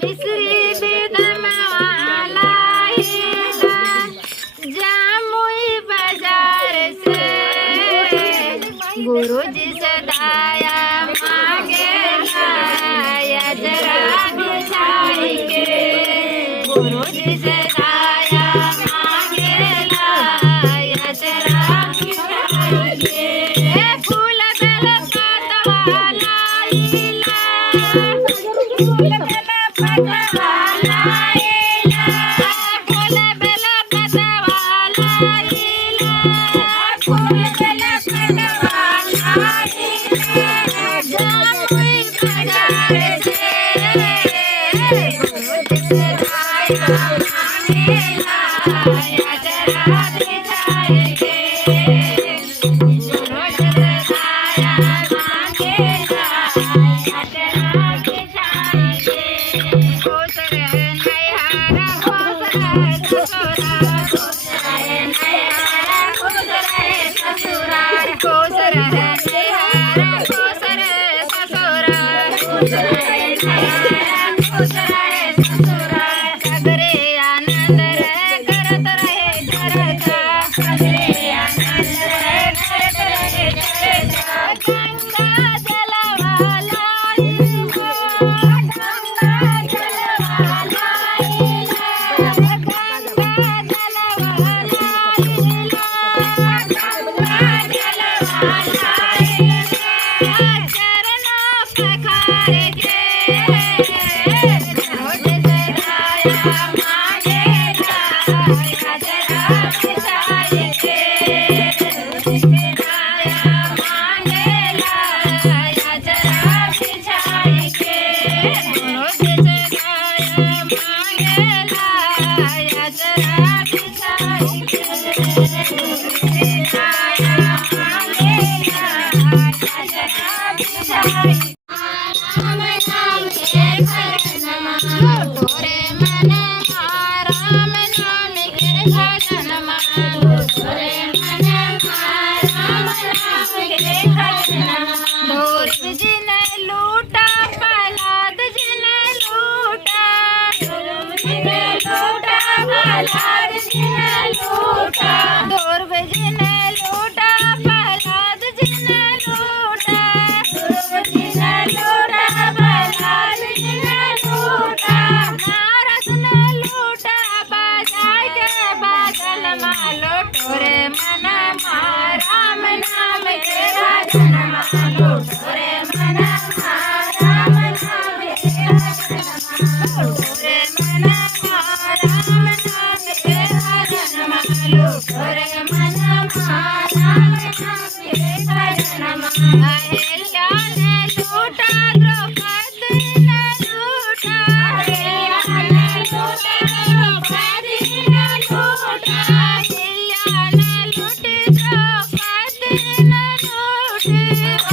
मिसरी बेदमाला जामुई बाजार से गुरुजी सदाया मांगे लाया जरा बिछाई के गुरुजी सदाया मांगे लाया जरा बिछाई के फूल बेल पतवा लाइला फूल बेल पतवा लाइला फूल बेल पतवा लाइला फूल बेल पतवा लाइला जामुई बाजार से गुरुजी सदाया मांगे लाया जरा बिछाई के गुरुजी सदाया मांगे लाया जरा बिछाई के खुश रहे नैहरा खुश रहे ससुराल खुश रहे नैहरा खुश रहे ससुराल खुश रहे नैहरा खुश रहे ससुराल खुश रहे नैहरा खुश रहे ससुराल सगरे आनंद रहे करत रहे चर्चा सगरे आनंद रहे करत रहे चर्चा गंगा जलवाला गंगा जलवाला गंगा जलवाला चरण पखारे के रोज सदाया मांगे लाया जरा बिछाई के सदाया मांगे लाया जरा बिछाई के रोज सदाया मांगे लाया जरा बिछाई के सदाया मांगे लाया जरा बिछाई राम नाम के भजन मानो तोरे मन राम नाम के भजन मानो तोरे मन राम नाम के भजन मानो ढोल जिन लूटा प्रहलाद जिन लूटा जिन लूटा प्रहलाद जिन लूटा ढोल जिन लूटा प्रहलाद जिन लूटा जिन लूटा प्रहलाद जिन लूटा नारद ने लूटा बजाय के बादल मालो तोरे मन राम नाम के भजन मालो तोरे मन राम नाम के भजन मालो तोरे मन राम नाम के भजन मालो तोरे मन राम नाम के भजन मालो अहिल्या ने लूटा द्रौपदी ने लूटा अहिल्या ने लूटा द्रौपदी ने लूटा अहिल्या ने लूटी द्रौपदी ने लूटी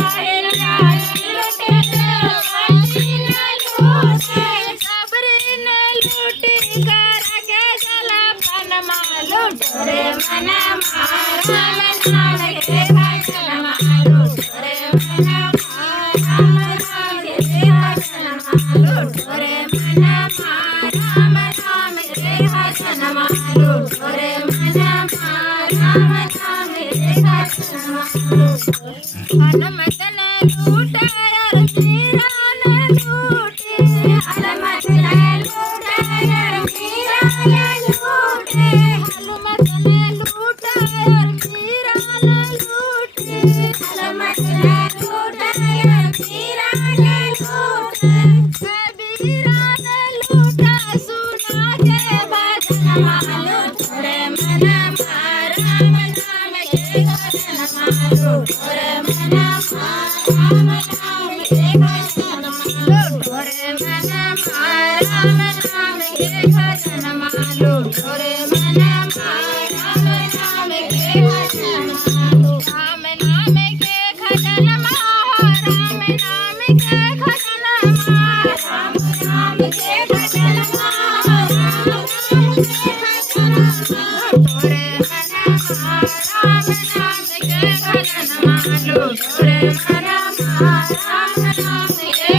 अहिल्या ने लूटी द्रौपदी ने लूटी सबरी ने लूटी कर के जलपन मालो तोरे मन राम नाम के भजन मालो तोरे मन राम नाम के भजन मालो तोरे मन राम नाम के भजन मालो तोरे मन राम नाम के भजन मालो हनुमत ने लूटा यार मीरा ने लूटी हनुमत ने लूटा यार मीरा ने लूटी हनुमत ने लूटा यार मीरा ने लूटी हनुमत ने लूटा यार मीरा ने लूटी कबीरा ने लूटा सुना के भजन मालो तोरे मन राम नाम के भजन मालो तोरे मन राम नाम के भजन मालो तोरे मन राम नाम के भजन मालो तोरे मन राम नाम के भजन मालो राम नाम के भजन माहो राम नाम के भजन माहो राम नाम के भजन माहो राम नाम के भजन माहो तोरे मन राम नाम के भजन मालो तोरे मन राम नाम के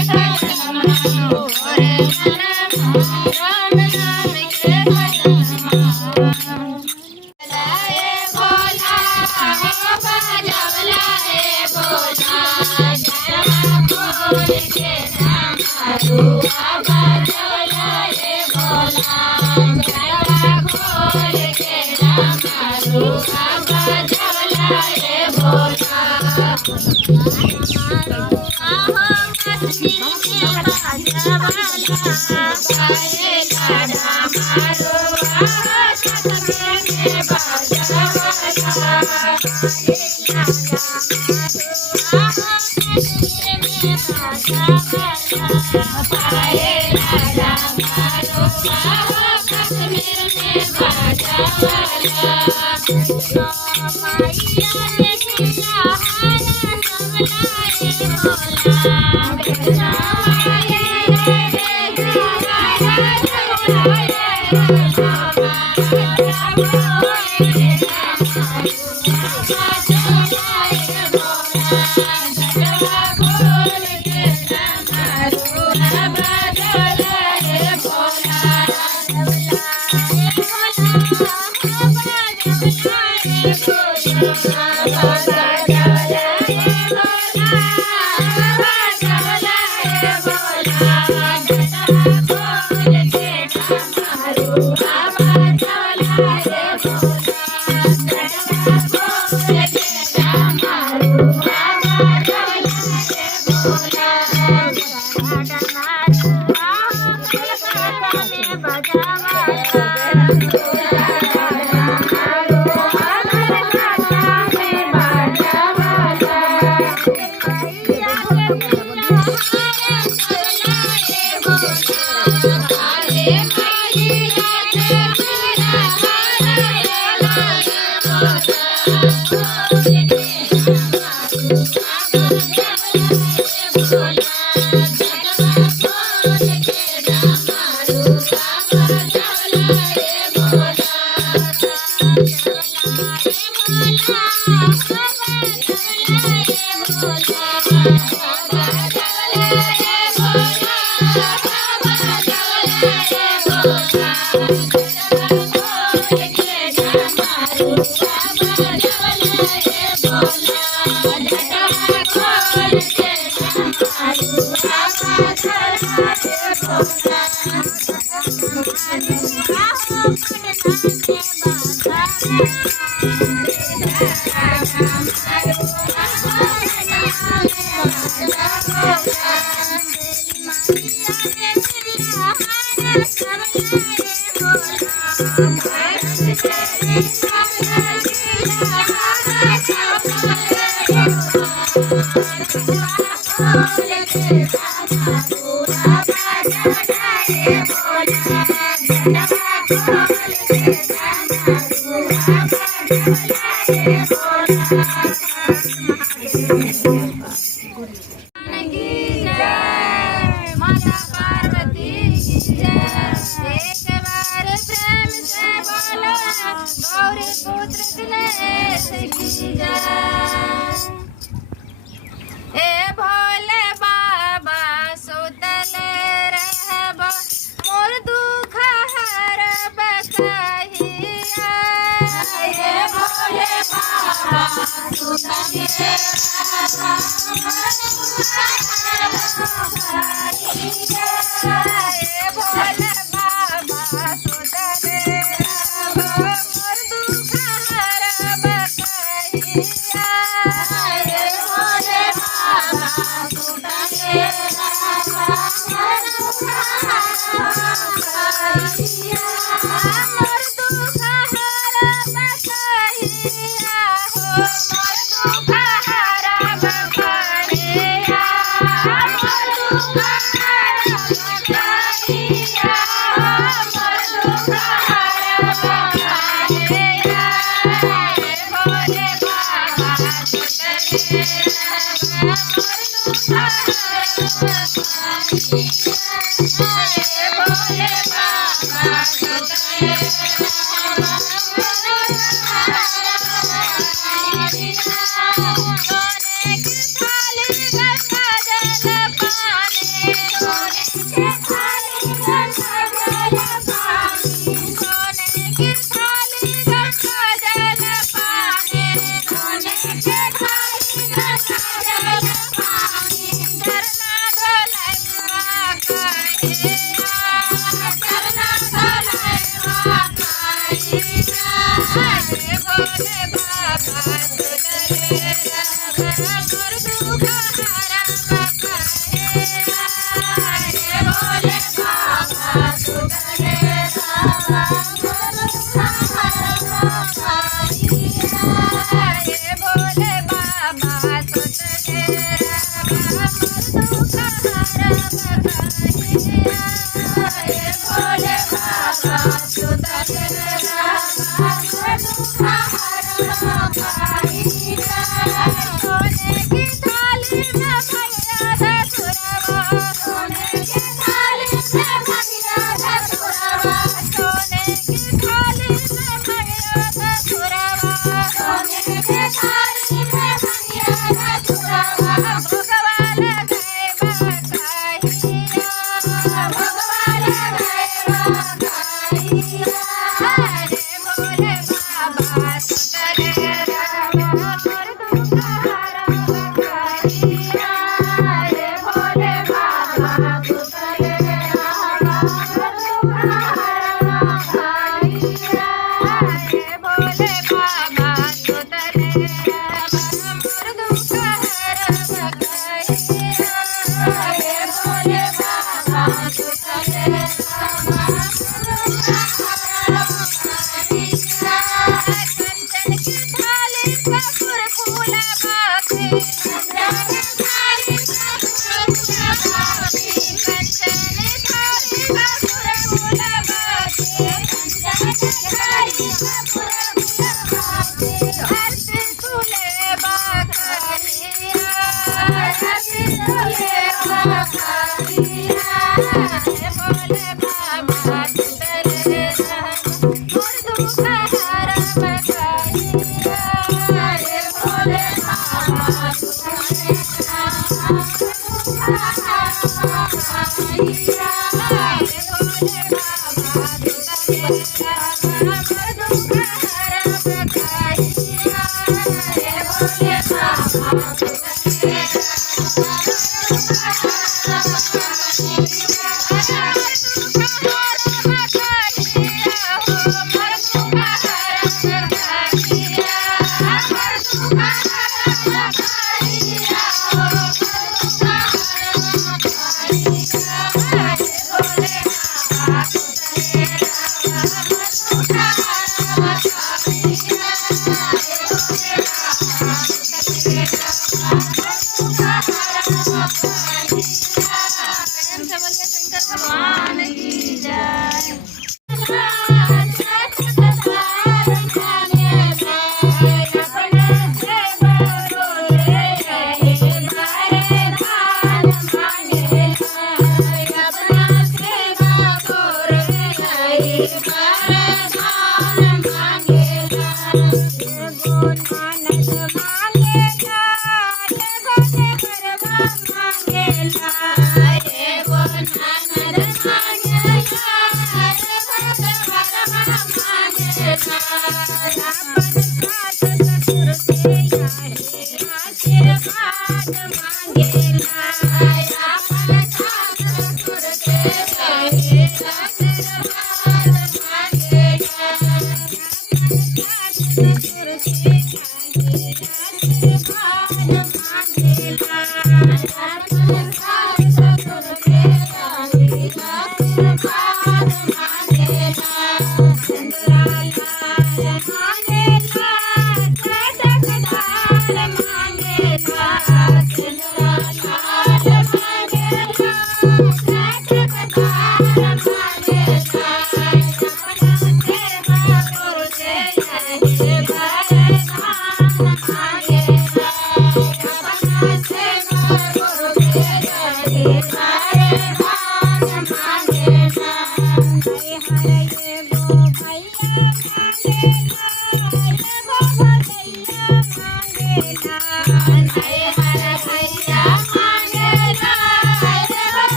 Thank you.